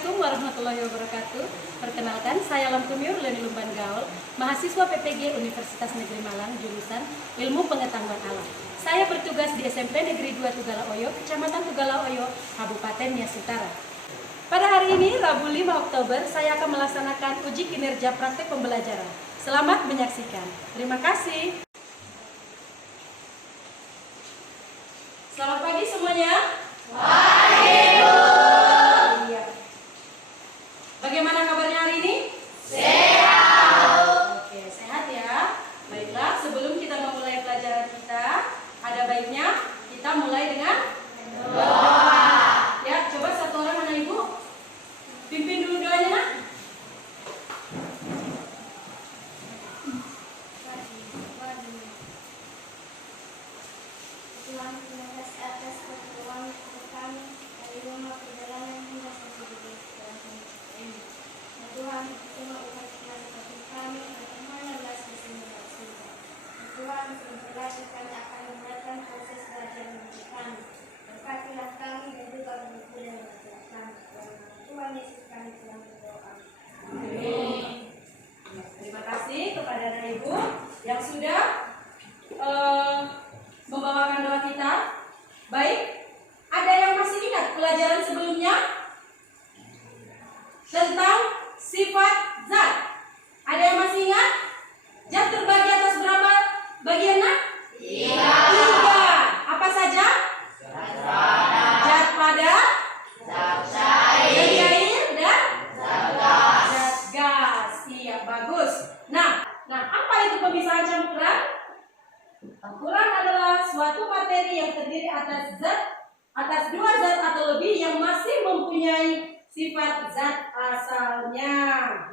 Assalamualaikum warahmatullahi wabarakatuh. Perkenalkan, saya Lamtumiur Leni Lumban Gaul, mahasiswa PPG Universitas Negeri Malang, jurusan Ilmu Pengetahuan Alam. Saya bertugas di SMP Negeri 2 Tugalaoyo, Kecamatan Tugalaoyo, Kabupaten Nias Utara. Pada hari ini, Rabu 5 Oktober, saya akan melaksanakan uji kinerja praktek pembelajaran. Selamat menyaksikan. Terima kasih. Selamat pagi semuanya. Bagaimana kabarnya hari ini? Sehat. Oke, sehat ya. Baiklah, sebelum kita memulai pelajaran kita, ada baiknya kita mulai dengan doa. Ya, coba satu orang anak ibu pimpin dulu doanya, nak. Tuhan, terima kasih atas pertolongan kami dari rumah perjalanan hingga sampai di sekolah ini. Ya Tuhan, terima kasih seperti kami bagaimana belajar sehingga suka. Ya Tuhan, sebentar lagi kami akan memulai proses belajar mengajar kami. Berkatilah kami dan juga guru dan mengajar kami. Tuhan Yesus kami telah berdoa. Amin. Terima kasih kepada anak ibu yang sudah membawakan doa kita. Baik, ada yang masih ingat pelajaran sebelumnya tentang sifat zat? Ada yang masih ingat? Zat terbagi atas berapa bagian, nak? Tiga. Apa saja? Zat padat, zat cair, dan zat gas. Iya, bagus. Nah, apa itu pemisahan campuran? Campuran adalah suatu materi yang terdiri atas dua zat atau lebih yang masih mempunyai sifat zat asalnya.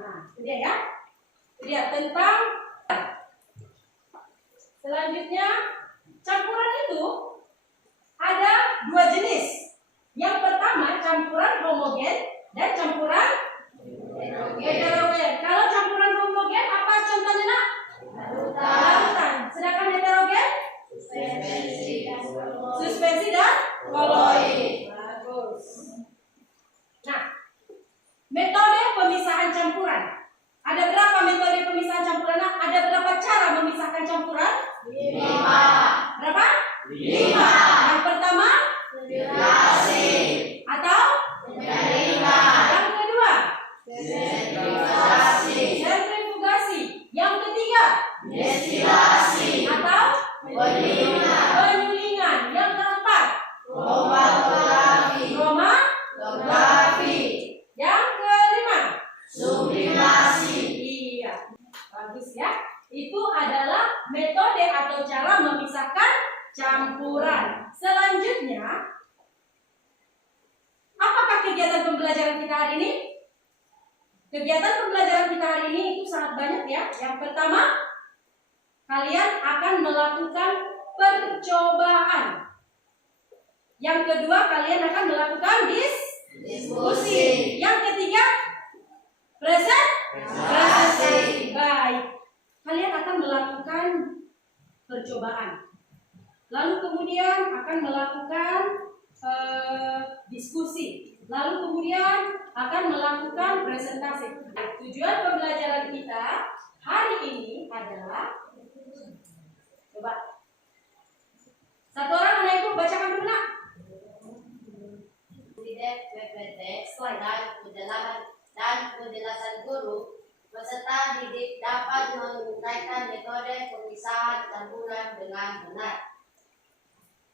Nah, itu dia ya. Itu dia tentang. Selanjutnya, campuran itu ada dua jenis. Yang pertama, campuran homogen dan campuran heterogen. Kalau campuran homogen, apa contohnya, nak? Larutan. Sedangkan heterogen? Suspensi dan koloid. Bagus. Nah, metode pemisahan campuran. Ada berapa metode pemisahan campuran? Ada berapa cara memisahkan campuran? 5. Berapa? 5. Yang pertama? Filtrasi. Atau? Penyaringan. Yang kedua? Sentrifugasi. Yang ketiga? Destilasi. Atau? Penyulingan. Yang keempat? Kromatografi. Yang kelima? Sublimasi. Iya, bagus ya. Itu adalah metode atau cara memisahkan campuran. Selanjutnya, apakah kegiatan pembelajaran kita hari ini? Kegiatan pembelajaran kita hari ini itu sangat banyak ya. Yang pertama, kalian akan melakukan percobaan. Yang kedua, kalian akan melakukan diskusi. Yang ketiga, presentasi. Baik, kalian akan melakukan percobaan. Lalu kemudian akan melakukan diskusi. Lalu kemudian akan melakukan presentasi. Tujuan pembelajaran kita hari ini adalah, coba satu orang anak ibu bacakan dulu, nak. Slide dan penjelasan guru, peserta didik dapat menggunakan metode pemisahan campuran dengan benar.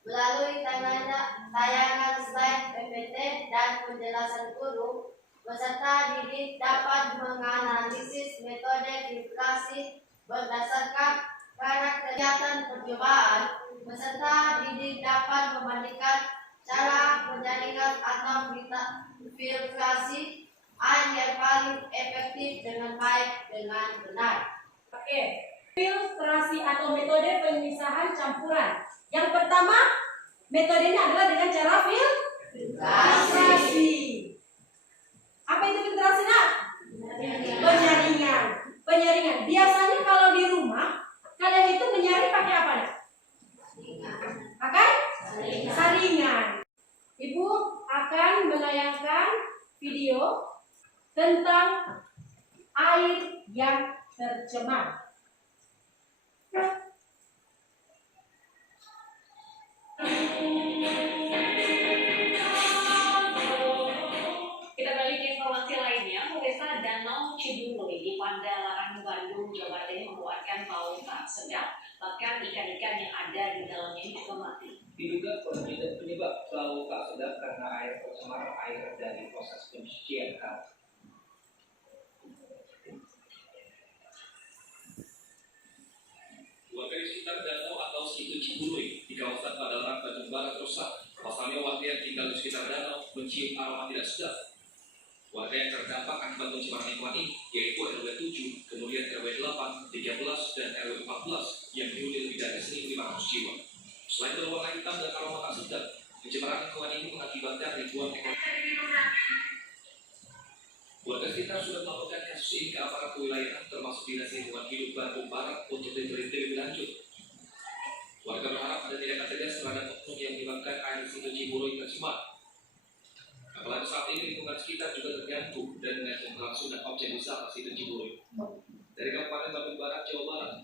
Melalui tayangan slide PPT dan penjelasan guru, peserta didik dapat menganalisis metode filtrasi berdasarkan kegiatan percobaan. Peserta didik dapat membandingkan cara penyaringan atau filtrasi air yang paling efektif dengan baik dengan benar. Oke, filtrasi atau metode pemisahan campuran. Yang pertama, metodenya adalah dengan cara filtrasi. Apa itu filtrasi, nak? Penyaringan. Biasanya kalau di rumah kalian itu menyaring pakai apa, nak? Pakai saringan. Ibu akan menayangkan video tentang air yang tercemar. Kita balik ke informasi lainnya, pemirsa. Danau Cibului di Pandalarang, Bandung, Jawa Barat ini mengeluarkan bau tak sedap. Bahkan ikan-ikan yang ada di dalamnya ini juga mati. Diduga penyebab bau tak sedap karena air tercemar air dari proses pencucian kali. Warga di sekitar danau atau situ Cibului di kawasan Pandalarang, Bandung Barat resah. Pasalnya warga yang tinggal di sekitar danau mencium aroma tidak sedap. Warga yang terdampak akibat pencemaran lingkungan ini yaitu RW 7, kemudian RW 8, 13, dan RW 14 yang dihuni lebih dari 1.500 jiwa. Selain berwarna hitam dan aroma tak sedap, pencemaran lingkungan ini mengakibatkan ribuan ekor. Warga sekitar sudah melaporkan kasus ini ke aparat kewilayahan termasuk Dinas Lingkungan Hidup Bandung Barat untuk diteliti lebih lanjut. Warga berharap ada tindakan tegas terhadap oknum yang menyebabkan air situ Cibului tercemar. Apalagi saat ini lingkungan sekitar juga terganggu dan dengan keberlangsungan objek wisata situ Cibului. Dari Kabupaten Bandung Barat, Jawa Barat,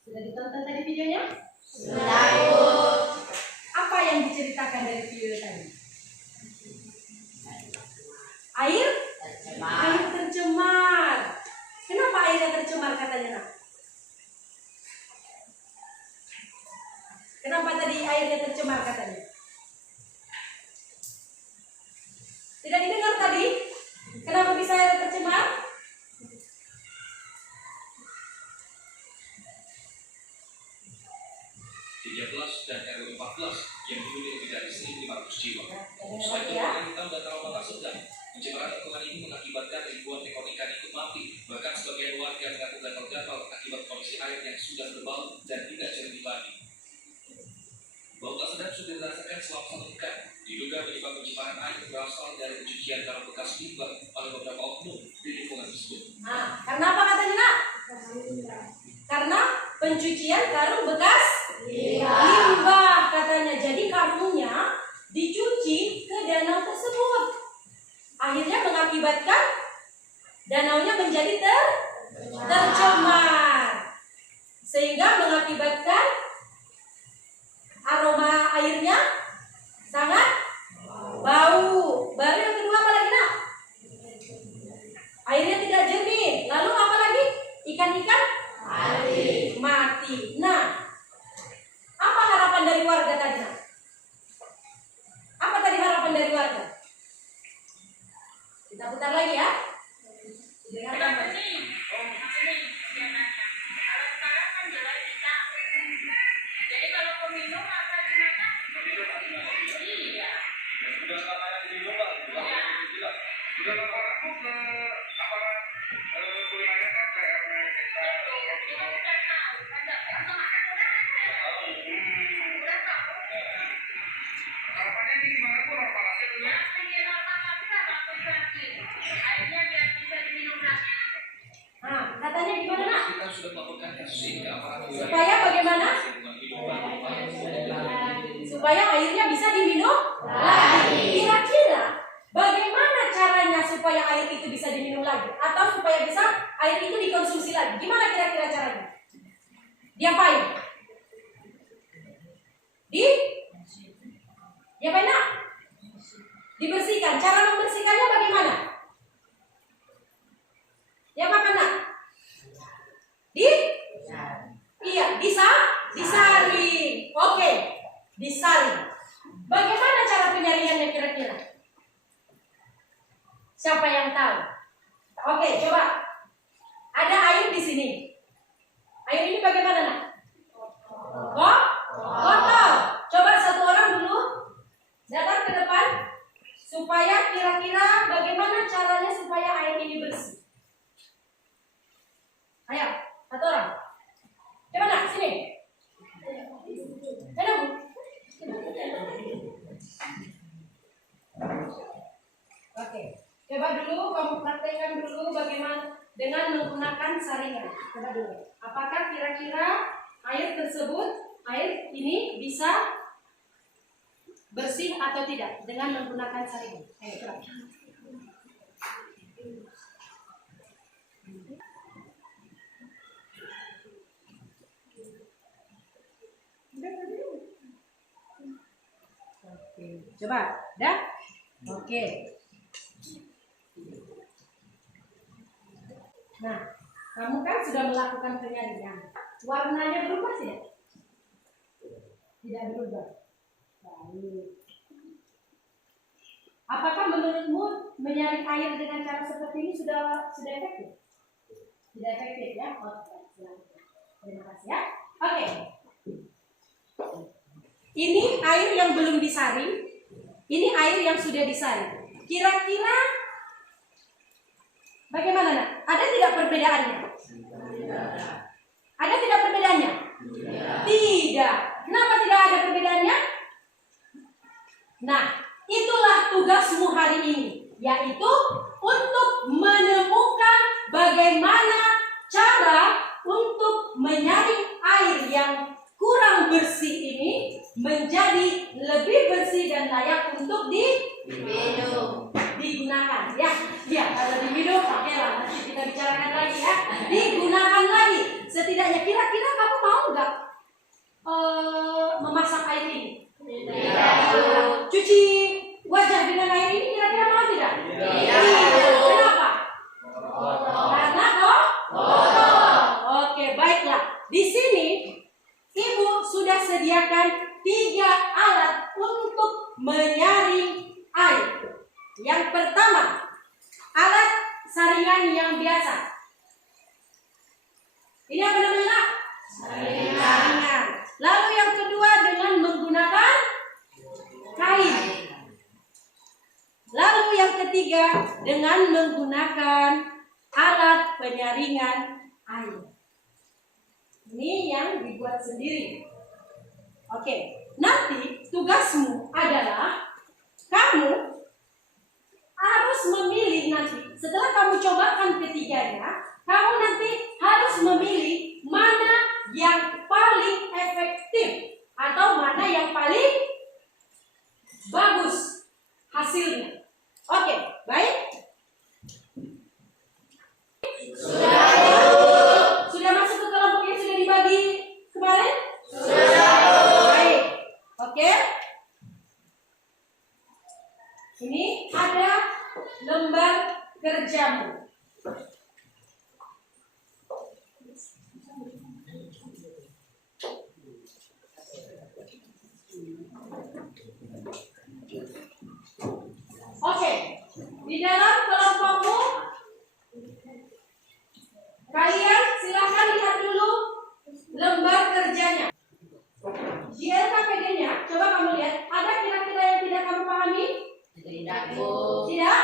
Sudah ditonton tadi videonya? Sudah. Apa yang diceritakan dari video tadi? Air tercemar. Kenapa airnya tercemar katanya, Nak? Kenapa tadi airnya tercemar katanya? Tidak didengar tadi? Kenapa bisa air tercemar? dan RW 14 yang dihuni lebih dari 1.500 jiwa. Selain Ya. berwarna hitam dan aroma tak sedap, pencemaran lingkungan ini mengakibatkan ribuan ekor ikan ikut mati. Bahkan sebagian warga mengaku gatal-gatal akibat kondisi air yang sudah berbau dan tidak jernih lagi. Bau tak sedap sudah dirasakan selama 1 pekan. Diduga penyebab pencemaran air berasal dari pencucian karang bekas limbah oleh beberapa oknum di lingkungan tersebut. Nah, karena apa katanya, Nak? Karena pencucian karung bekas limbah katanya. Jadi karungnya dicuci ke danau tersebut. Akhirnya mengakibatkan danaunya menjadi tercemar. Sehingga mengakibatkan aroma airnya sangat bau. Baru yang kedua apa lagi, Nak? Airnya tidak jernih. Lalu apa lagi? Ikan-ikan mati. Nah, apa harapan dari warga tadi, Nak? Apa tadi harapan dari warga? Kita putar lagi ya. Dengarkan, Pak. Jadi kalau peminum apa gimana? Iya. Sudah lama yang diminum, Pak? Sudah lama aku ke aparat kuliahnya RT RW desa. Kita udah tahu, ada kemarin udah tahu. Harapannya ini gimana, Bu? Normal aja dulu. Ya, ini normal tapi nggak bagus lagi. Airnya biar bisa diminum lagi. Nah, katanya gimana, Nak? Kita sudah melakukan kasus ini ke aparat kuliah. Supaya bagaimana? Lingkungan hidup Bandung Barat. Supaya airnya bisa diminum lagi. Kira-kira bagaimana caranya supaya air itu bisa diminum lagi? Atau supaya bisa air itu dikonsumsi lagi? Gimana kira-kira caranya? Diapain? Diapain, Nak? Dibersihkan. Cara membersihkannya bagaimana? Diapakan, Nak? Iya, disaring. Oke, disaring. Bagaimana cara penyaringannya kira-kira? Siapa yang tahu? Oke, coba. Ada air di sini. Air ini bagaimana, Nak? Kotor. Coba satu orang dulu datang ke depan supaya kira-kira bagaimana caranya supaya air ini bersih. Ayo, satu orang. Coba, Nak, sini. Ayo, Bu. Oke, coba dulu kamu praktekkan dulu bagaimana dengan menggunakan saringan. Coba dulu. Apakah kira-kira air tersebut, air ini bisa bersih atau tidak dengan menggunakan saringan. Coba. Oke, coba, dah? Oke. Nah, kamu kan sudah melakukan penyaringan. Warnanya berubah tidak? Tidak berubah. Baik. Apakah menurutmu menyaring air dengan cara seperti ini sudah efektif? Tidak efektif ya? Oke, silakan. Terima kasih ya. Oke. Ini air yang belum disaring. Ini air yang sudah disaring. Kira-kira bagaimana, Nak? Ada tidak perbedaannya? Ada tidak perbedaannya? Tidak. Kenapa tidak ada perbedaannya? Nah, itulah tugasmu hari ini, yaitu untuk menemukan bagaimana cara untuk menyaring air yang kurang bersih ini menjadi lebih bersih dan layak untuk digunakan. Ya, kalau diminum, oke lah, nanti kita bicarakan lagi ya. Digunakan lagi. Setidaknya kira-kira kamu mau nggak memasak air ini? Tidak. Cuci wajah dengan air ini kira-kira mau tidak? Tidak. Kenapa? Karena Oke, baiklah. Di sini Ibu sudah sediakan 3 alat untuk menyaring air. Yang pertama, alat saringan yang biasa. Ini apa namanya? Saringan. Lalu yang kedua dengan menggunakan kain. Lalu yang ketiga dengan menggunakan alat penyaringan air. Ini yang dibuat sendiri. Oke, nanti tugasmu adalah kamu harus memilih nanti. Setelah kamu cobakan ketiganya, kamu nanti harus memilih mana yang paling efektif atau mana yang paling bagus hasilnya. Oke, baik? Sudah masuk ke kelompok yang sudah dibagi kemarin? Baik. Oke. Ini ada lembar kerjamu. Oke, di dalam kelompokmu kalian silahkan lihat dulu lembar kerjanya. Di LKPD-nya, coba kamu lihat, ada kira-kira yang tidak kamu pahami? Tidak, Bu. Tidak?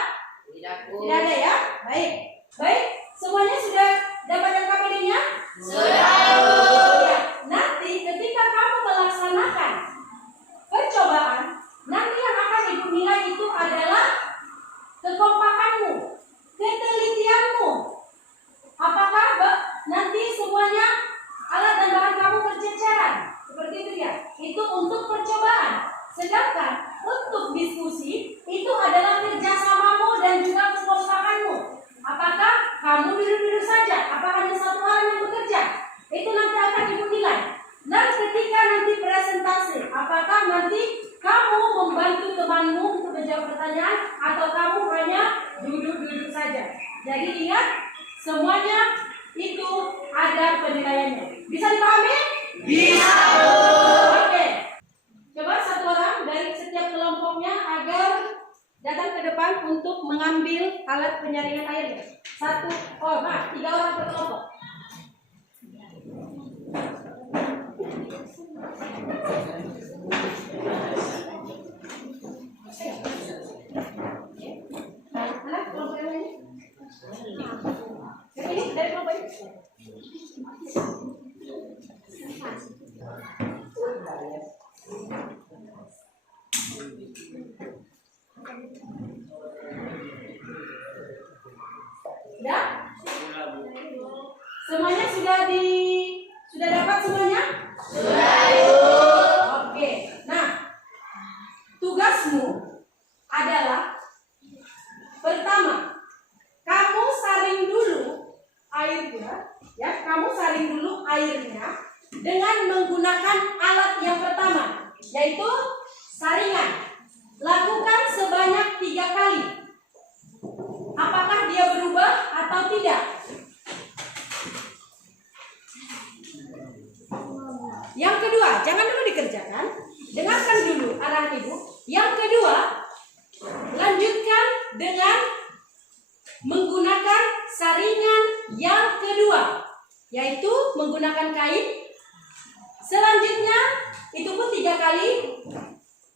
Tidak, Bu. Tidak ada ya? Baik. Baik, semuanya sudah dapat LKPD-nya? Sudah, Bu. Ya, nanti ketika kamu melaksanakan percobaan, nanti yang akan Ibu nilai itu adalah kekompakanmu, ketelitianmu. Apakah nanti semuanya alat dan bahan kamu berceceran? Seperti itu ya. Itu untuk percobaan. Sedangkan untuk diskusi itu adalah kerjasamamu dan juga kekompakanmu. Apakah kamu duduk-duduk saja? Apakah hanya satu orang yang bekerja? Itu nanti akan Ibu nilai. Dan ketika nanti presentasi, apakah nanti kamu membantu temanmu untuk menjawab pertanyaan atau kamu hanya duduk-duduk saja? Jadi ingat, semuanya itu ada penilaiannya. Bisa dipahami? Bisa, Bu. Oke. Coba satu orang dari setiap kelompoknya agar datang ke depan untuk mengambil alat penyaringan airnya. 3 orang per kelompok. Anak kelompok yang lain? Ini dari kelompok ini. Sudah? Semuanya sudah dapat semuanya? Sudah, Bu. Oke. Nah, kedua, jangan dulu dikerjakan. Dengarkan dulu arahan ibu. Yang kedua, lanjutkan dengan menggunakan saringan yang kedua, yaitu menggunakan kain. Selanjutnya, itu pun 3 kali.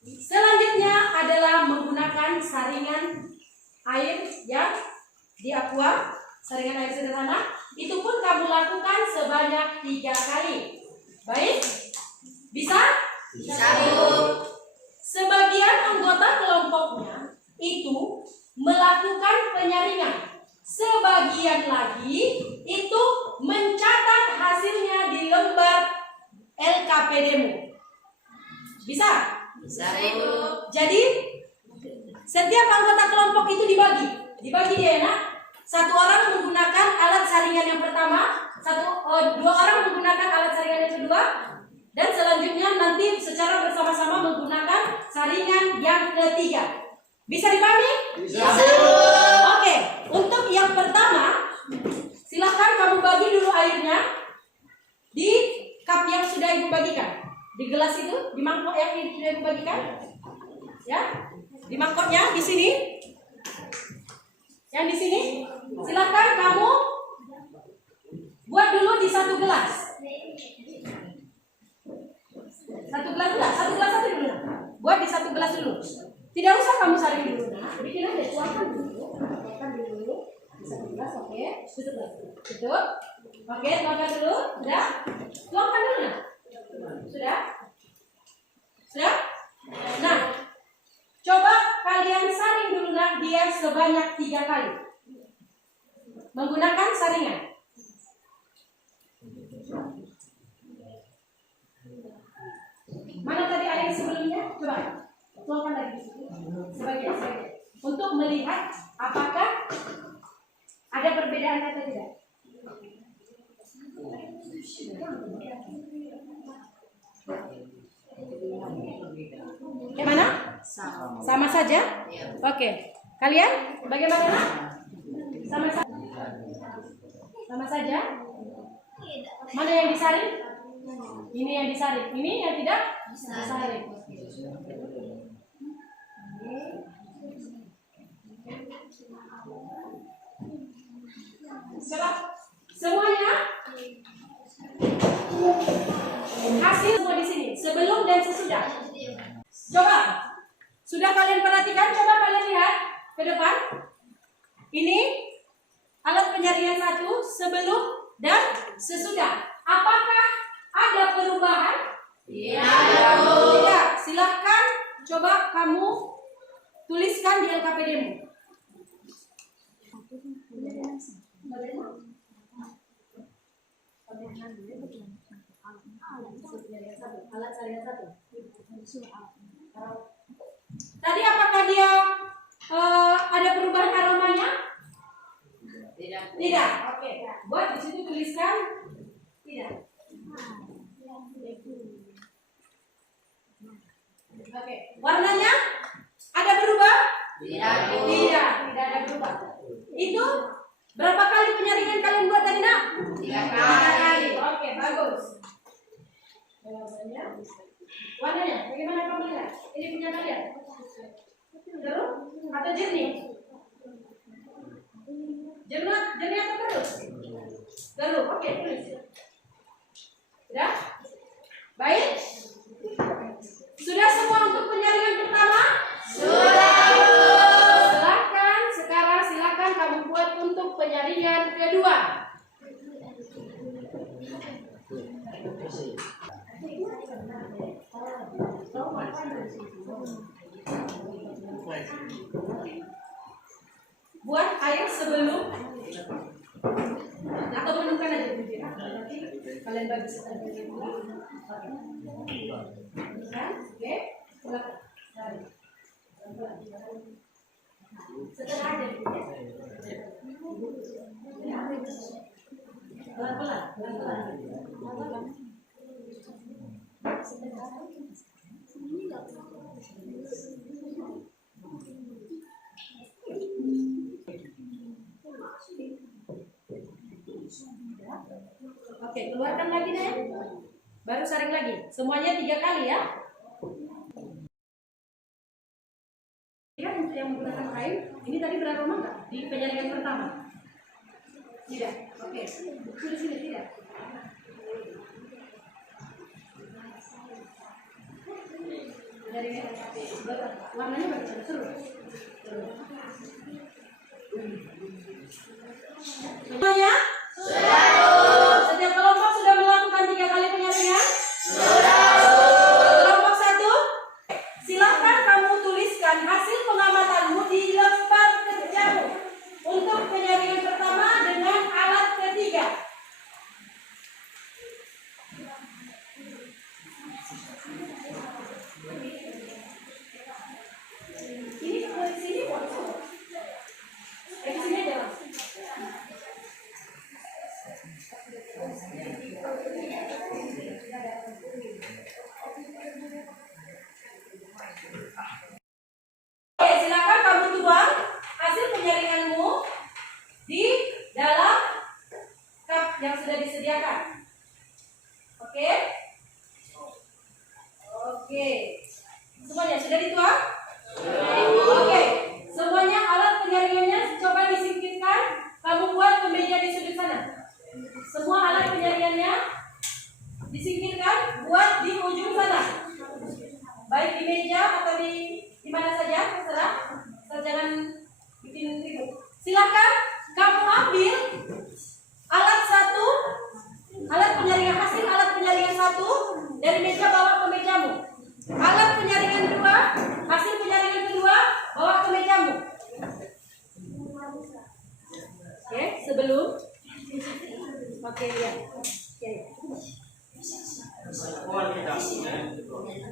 Selanjutnya adalah menggunakan saringan air yang di aqua, saringan air sederhana. Itu pun kamu lakukan sebanyak 3 kali. Baik? Bisa? Bisa, Bu. Sebagian anggota kelompoknya itu melakukan penyaringan. Sebagian lagi itu mencatat hasilnya di lembar LKPD-mu. Bisa? Bisa, Bu. Jadi setiap anggota kelompok itu dibagi dia nak. 1 orang menggunakan alat saringan yang pertama, 2 orang menggunakan alat saringan yang kedua, dan selanjutnya nanti secara bersama-sama menggunakan saringan yang ketiga. Bisa dipahami? Bisa, Bu. Oke, untuk yang pertama, silakan kamu bagi dulu airnya di cup yang sudah ibu bagikan. Di gelas itu, di mangkok yang sudah ibu bagikan. Ya, di mangkoknya di sini. Yang di sini, silakan kamu buat dulu di 1 gelas. 1 gelas dulu. Buat di 1 gelas dulu. Tidak usah kamu saring dulu. Bikin aja, tuangkan dulu. Di 1 gelas, oke. Tutup lagi. Tutup. Oke, tuangkan dulu. Sudah? Tuangkan dulu nah. Sudah? Sudah? Nah, coba kalian saring dulu nah dia sebanyak 3 kali. Menggunakan saringan. Mana tadi air sebelumnya? Coba tuangkan lagi di situ. Sebagian. Untuk melihat apakah ada perbedaan atau tidak. Bagaimana? Sama saja? Oke. Kalian bagaimana? Sama saja. Sama saja? Mana yang disaring? Ini yang disaring. Ini yang tidak disaring. Semuanya hasil semua di sini sebelum dan sesudah. Coba sudah kalian perhatikan, coba kalian lihat ke depan. Ini alat penyaringan 1 sebelum dan sesudah. Apakah ada perubahan? Tidak. Silahkan coba kamu tuliskan di LKPD-mu. Alat saringan 1. Tadi apakah dia ada perubahan aromanya? Tidak. Tidak. Oke. Buat di situ tuliskan tidak. Oke. Warnanya ada berubah? Tidak, Bu. Tidak ada berubah. Itu berapa kali penyaringan kalian buat tadi nak? 3 kali. kali. Oke, bagus. Warnanya bagaimana kamu lihat? Ini punya kalian? Jeruk atau jernih? Jernih atau keruh? Keruh. Oke, tulis. Sudah? Baik. Sudah semua untuk penyaringan pertama? Sudah, Bu. Silakan kamu buat untuk penyaringan kedua. Buat air sebelum atau menukar aja nanti kalian bagi setelah oke, setelah aja pelan-pelan. Oke, keluarkan lagi deh. Baru baru saring lagi. Semuanya 3 kali ya. Ya, untuk yang menggunakan kain, ini tadi beraroma nggak di penyaringan pertama? Tidak. Oke. Di sini tidak. Penyaringan warnanya bagaimana? Seru. Semuanya? Setiap kelompok sudah melakukan 3 kali penyaringan? Kelompok 1, silakan kamu tuliskan hasil pengamatanmu di lembar kerjamu untuk penyaringan pertama dengan alat ketiga. Ini ke sini boleh. Ke sini aja Mas. Oke, silakan kamu tuang hasil penyaringanmu di dalam cup yang sudah disediakan. Oke? Oke. Semuanya sudah dituang? Oke. Semuanya alat penyaringannya coba disingkirkan. Kamu buat ke meja di sudut sana. Semua alat penyaringannya disingkirkan, buat di ujung sana. Baik di meja atau di mana saja, terserah. Jangan bikin ribut. Silakan kamu ambil alat satu, alat penyaringan hasil alat penyaringan 1 dari meja bawa ke mejamu. Alat penyaringan 2, hasil penyaringan kedua bawa ke mejamu. Oke, sebelum. Oke, ya. Oke.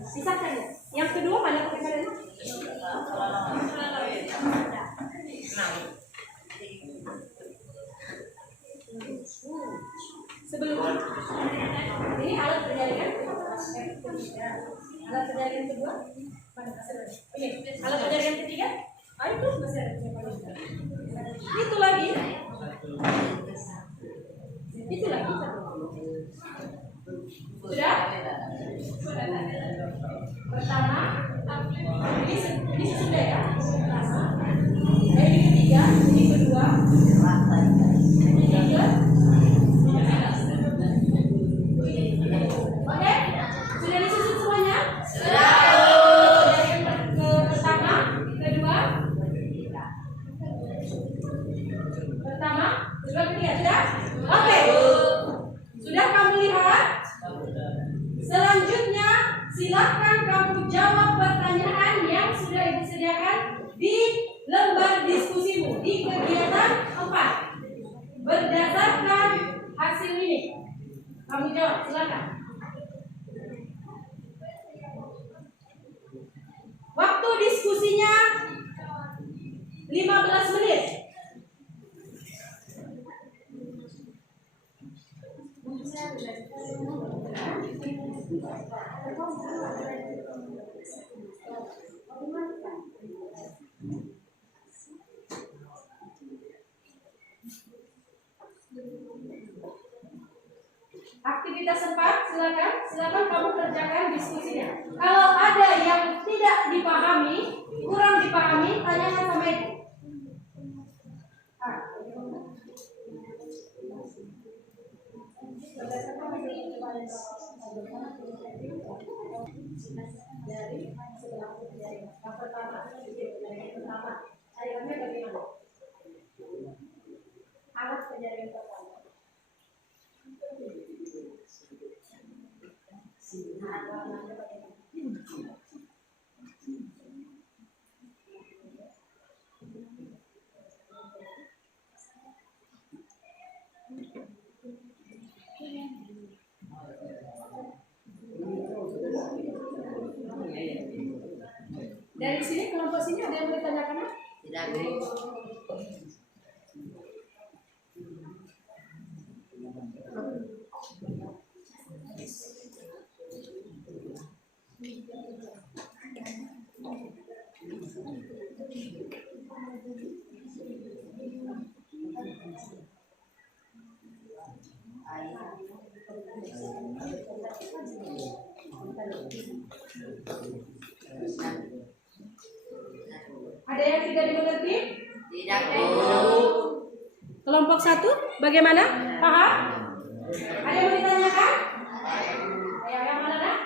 Sisakan ya. Yang kedua mana pakai kalian? Sebelum ini alat penyaringan. Alat penyaringan kedua. Ini alat penyaringan ketiga. Itu masih ada itu lagi. Itu lagi. Sudah? Pertama, ini sudah ya. Pertama, ini ketiga, ini kedua, ketiga. Oke, sudah disusun semuanya? Sudah. Dari yang pertama, kedua, ketiga, sudah? Oke. Sudah kamu lihat? Selanjutnya, silakan kamu jawab pertanyaan yang sudah Ibu sediakan di lembar diskusimu di kegiatan 4. Berdasarkan hasil ini, kamu jawab, silakan. Waktu diskusinya 15 menit. Aktivitas 4, silakan kamu kerjakan diskusinya. Kalau ada yang tidak dipahami, kurang dipahami, tanyakan sama Ibu. Dari yang pertama, cairannya bagaimana? Alat penyaring pertama. Dari sini kelompok sini ada yang mau ditanyakan? Tidak. Ada yang tidak dimengerti? Tidak, Bu. Kelompok 1 bagaimana? Paham? Ada yang mau ditanyakan? Yang mana nak?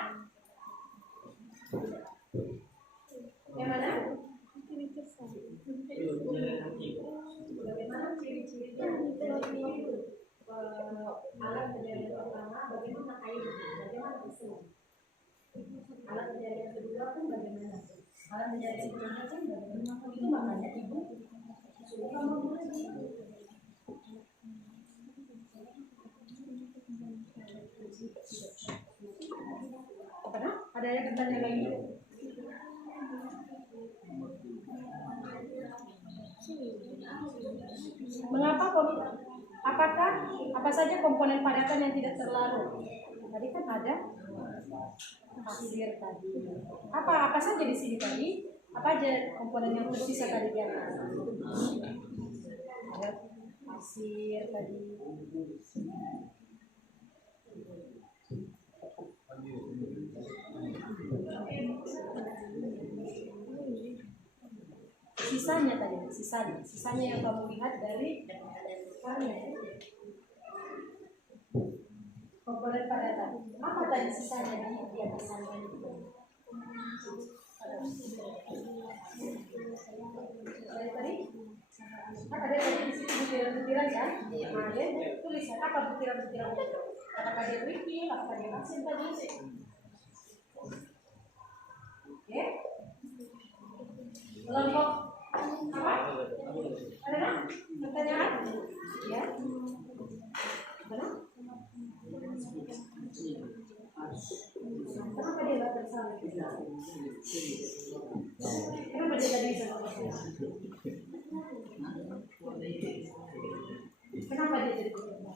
Yang mana? Bagaimana ciri-cirinya? Alat pencarian pertama bagaimana air? Bagaimana mesin? Alat pencarian kedua pun bagaimana? Alat pencarian ketiga pun bagaimana? Itu makanya ibu suruh kamu belajar. Apa nak? Ada yang bertanya lagi? Mengapa apa saja komponen padatan yang tidak terlarut? Tadi kan ada pasir tadi. Apa saja di sini tadi? Apa aja komponen yang tersisa tadi di atas? Ada pasir tadi. Sisanya yang kamu lihat dari komponen padatan. Apa tadi sisanya di atas sana? Tadi ada di sini butiran-butiran kan? Ada tulisan apa butiran-butiran? Apakah dia liquid? Apakah dia asin tadi? Oke. Kelompok apa? Ada nak? Pertanyaan? Ya. Mana? Kenapa dia nggak bersama? Kenapa dia tadi bisa bersama? Kenapa dia jadi bersama?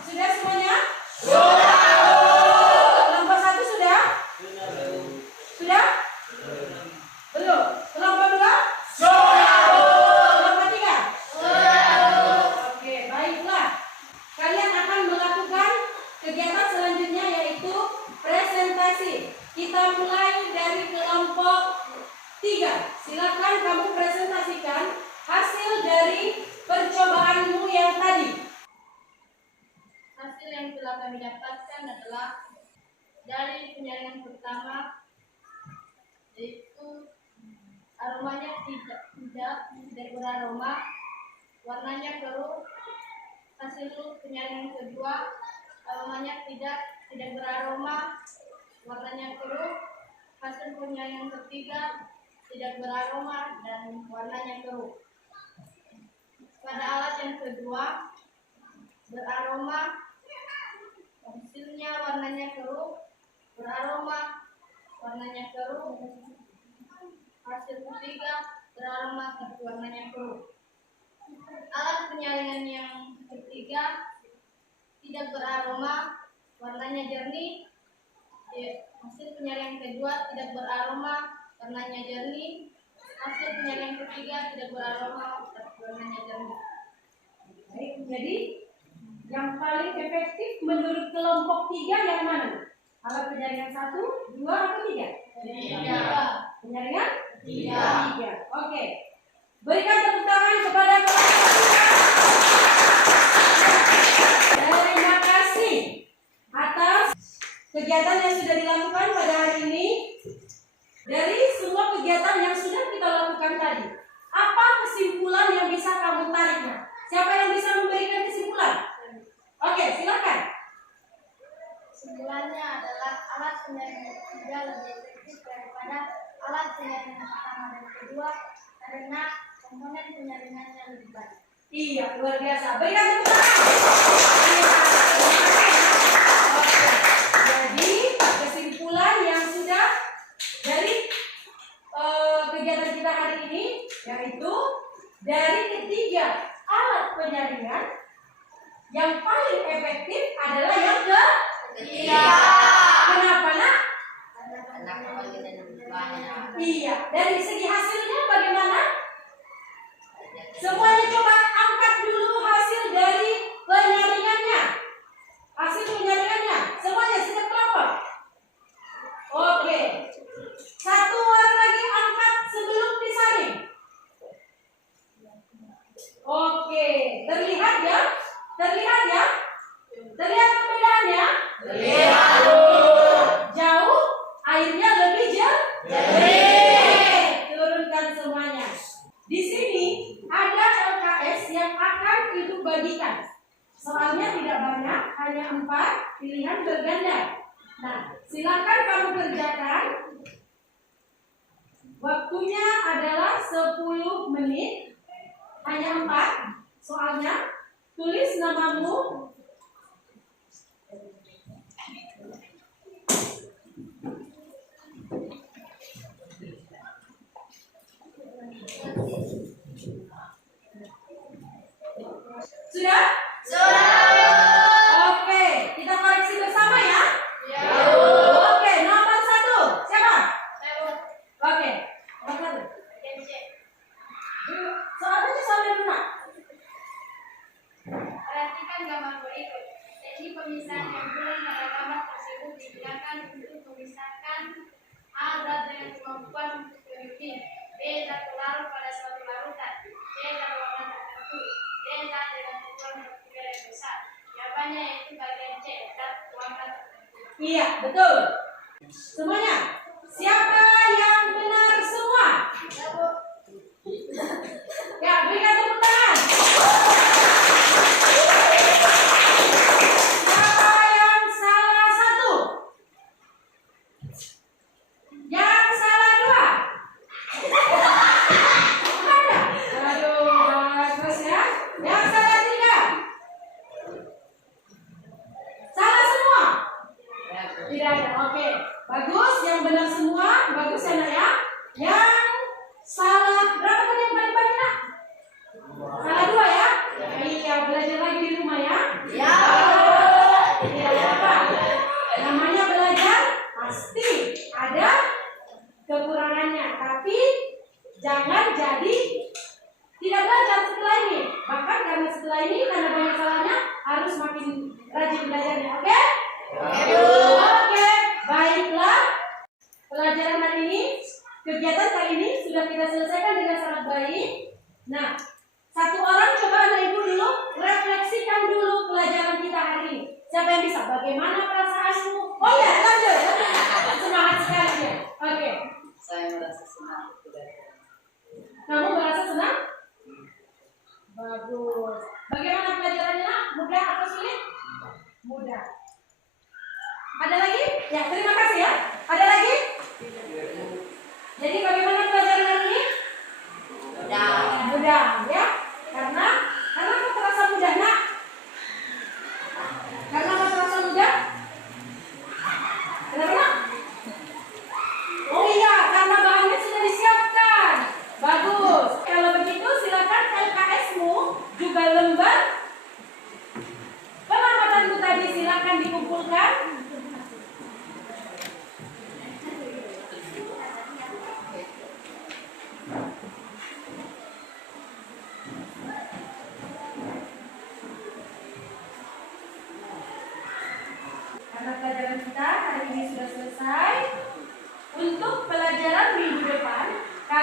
Sudah semuanya? Kelompok 1 sudah? Sudah? Belum? Kelompok 2? Kelompok 3? Oke, baiklah. Kalian akan melakukan kegiatan selanjutnya yaitu presentasi. Kita mulai dari kelompok 3. Silakan kamu presentasikan hasil dari percobaanmu yang tadi. Hasil yang telah kami dapatkan adalah dari penyaringan pertama, yaitu aromanya tidak beraroma, warnanya keruh. Hasil penyaringan kedua, aromanya tidak beraroma, warnanya keruh. Hasil penyaringan ketiga, tidak beraroma dan warnanya keruh. Pada alat yang kedua, beraroma, hasilnya warnanya keruh, beraroma, warnanya keruh. Hasil ketiga beraroma, warnanya keruh. Alat penyaringan yang ketiga tidak beraroma, warnanya jernih. Hasil penyaringan kedua tidak beraroma, warnanya jernih. Hasil penyaringan ketiga tidak beraroma, warnanya jernih. Baik, jadi yang paling efektif menurut kelompok 3 yang mana? Alat penyaringan 1, 2, atau 3? 3. Penyaringan? 3. 3. Oke. Berikan tepuk tangan kepada kelompok 3. Terima kasih atas kegiatan yang sudah dilakukan pada hari ini. Dari semua kegiatan yang sudah kita lakukan tadi, apa kesimpulan yang bisa kamu tarik? Siapa yang bisa memberikan kesimpulan? Oke, silakan. Kesimpulannya adalah alat penyaringan ketiga lebih efektif daripada alat penyaringan pertama dan kedua karena komponen penyaringannya lebih baik. Iya, luar biasa. Berikan tepuk tangan. Oke, jadi kesimpulan yang sudah dari kegiatan kita hari ini yaitu dari ketiga alat penyaringan yang paling efektif adalah yang ketiga. Kenapa, Nak? Karena komponen banyak. Iya, dari segi hasilnya bagaimana? Semuanya coba angkat dulu hasil dari penyaringannya. Hasil penyaringannya, semuanya siap kelompok. Oke, satu orang lagi angkat sebelum disaring. Oke, terlihat ya? Terlihat ya? Terlihat perbedaannya? Terlihat. Jauh, airnya lebih jernih. Turunkan semuanya. Di sini ada LKS yang akan ibu bagikan. Soalnya tidak banyak, hanya 4 pilihan berganda. Nah, silakan kamu kerjakan. Waktunya adalah 10 menit. Hanya 4 soalnya. Tulis namamu. Sudah? Oke, kita koreksi bersama ya. Oke, nomor 1. Siapa? Oke. Nomor 1. Soalnya sampai dulu, Nak. Perhatikan gambar berikut. Teknik pemisahan yang belum pada gambar tersebut digunakan untuk memisahkan A zat dengan kemampuan untuk berlebih, B zat larut pada suatu larutan, C zat warna tertentu, D zat dengan ukuran partikel yang besar. Jawabannya yaitu bagian C, zat warna tertentu. Iya, betul. Semuanya. Siapa yang benar semua? Ya, berikan tepuk tangan. Siapa yang salah 1? Yang salah 2? Ada? Aduh, bagus ya. Yang salah 3? Salah semua? Tidak ada. Oke. Bagus, yang benar semua. Bagus ya, Nak ya. Yang salah berapa tadi yang paling banyak, Nak? Salah 2 ya? Iya, belajar lagi di rumah ya. Ya. Tidak apa. Namanya belajar pasti ada kekurangannya, tapi jangan jadi tidak belajar setelah ini. Bahkan karena setelah ini karena banyak salahnya harus makin rajin belajarnya. Oke? Oke. Baiklah. Pelajaran hari ini, kegiatan kali ini sudah kita selesaikan dengan sangat baik. Nah, satu orang coba anak ibu dulu refleksikan dulu pelajaran kita hari ini. Siapa yang bisa? Bagaimana perasaanmu? Oh ya, lanjut. Semangat sekali ya. Oke. Saya merasa senang. Kamu merasa senang? Bagus. Bagaimana pelajarannya, Nak? Mudah atau sulit? Mudah. Ada lagi? Ya, terima kasih ya. Ada lagi? Jadi bagaimana pelajaran hari ini? Mudah ya. Karena apa terasa mudah, Nak? Karena apa terasa mudah? Kenapa, Nak?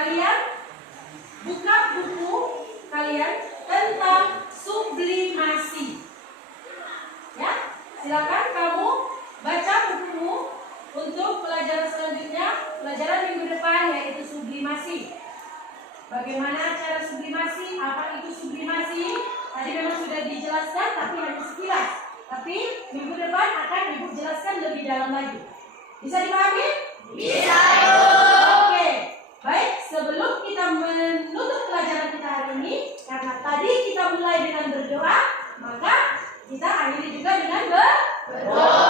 kalian buka buku kalian tentang sublimasi. Ya, silakan kamu baca buku untuk pelajaran selanjutnya, pelajaran minggu depan, yaitu sublimasi. Bagaimana cara sublimasi? Apa itu sublimasi? Tadi memang sudah dijelaskan, tapi hanya sekilas. Tapi minggu depan akan Ibu jelaskan lebih dalam lagi. Bisa dipahami? Bisa. Oke. Baik, sebelum kita menutup pelajaran kita hari ini, karena tadi kita mulai dengan berdoa, maka kita akhiri juga dengan berdoa.